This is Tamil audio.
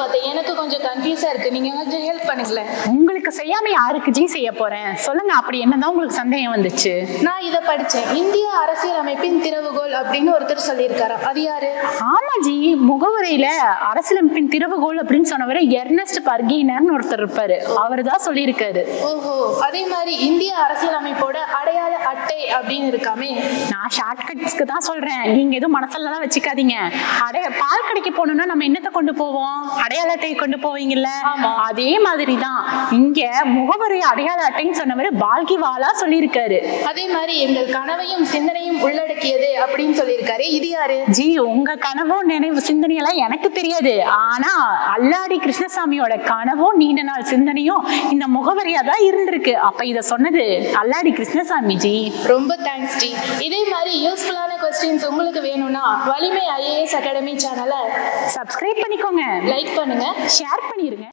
பார்த்தேன். எனக்கு கொஞ்சம் கன்ஃபியூஸா இருக்கு. நீங்க கொஞ்சம் ஹெல்ப் பண்ணுங்களேன். உங்களுக்கு செய்யாம யாருக்கு ஜி செய்ய போறேன் சொல்லுங்க. அப்படி என்னதான் உங்களுக்கு சந்தேகம் வந்துச்சு? நான் இதை படிச்சேன். இந்திய அரசியலமைப்பின் திறவுகோல் அப்படின்னு ஒருத்தர் சொல்லியிருக்காராம். அது யாரு? ஆமா ஜி, முகவரையில அரசியலமைப்பின் திறவுகோல் அப்படின்னு சொன்னவரை எர்னஸ்ட் பர்கினர்னு ஒருத்தர் இருப்பாரு. அவர் தான் சொல்லியிருக்காரு. ஓஹோ, அதே மாதிரி இந்திய அரசியலமைப்போட அடையாள அட்டை அப்படின்னு இருக்காமே. நான் ஷார்ட்கட்ஸ்க்கு தான் சொல்றேன், நீங்க எதுவும் மனசுலலாம் வச்சுக்காதீங்க. பால் கடைக்கு போகணும்னா நம்ம என்னத்தை கொண்டு போவோம்? அடையாள அட்டை கொண்டு போவீங்கல்ல, அதே மாதிரிதான் இங்க முகவரி அடையாள அட்டைன்னு சொன்னவர் பால்கிவாலா சொல்லியிருக்காரு. அதே மாதிரி எங்கள் கனவையும் சிந்தனையும் உள்ளடக்கியது அப்படின்னு சொல்லியிருக்காரு. இது யாரு? ஜி, உங்க கனவும் நினைவு சிந்தனையெல்லாம் எனக்கு தெரியாது. ஆனா அல்லாடி கிருஷ்ணசாமியோட கனவும் நீண்ட நாள் சிந்தனையும் இந்த முகவரியா தான் இருந்திருக்கு. அப்ப இத சொன்னது அல்லாடி கிருஷ்ணசாமி ஜி. ரொம்ப தேங்க்ஸ் ஜி. இதே மாதிரி யூஸ்ஃபுல்லான क्वेश्चंस உங்களுக்கு வேணும்னா வலிமை ஐஏஎஸ் அகாடமி சேனலை சப்ஸ்கிரைப் பண்ணிக்கோங்க, லைக் பண்ணுங்க, ஷேர் பண்ணிருங்க.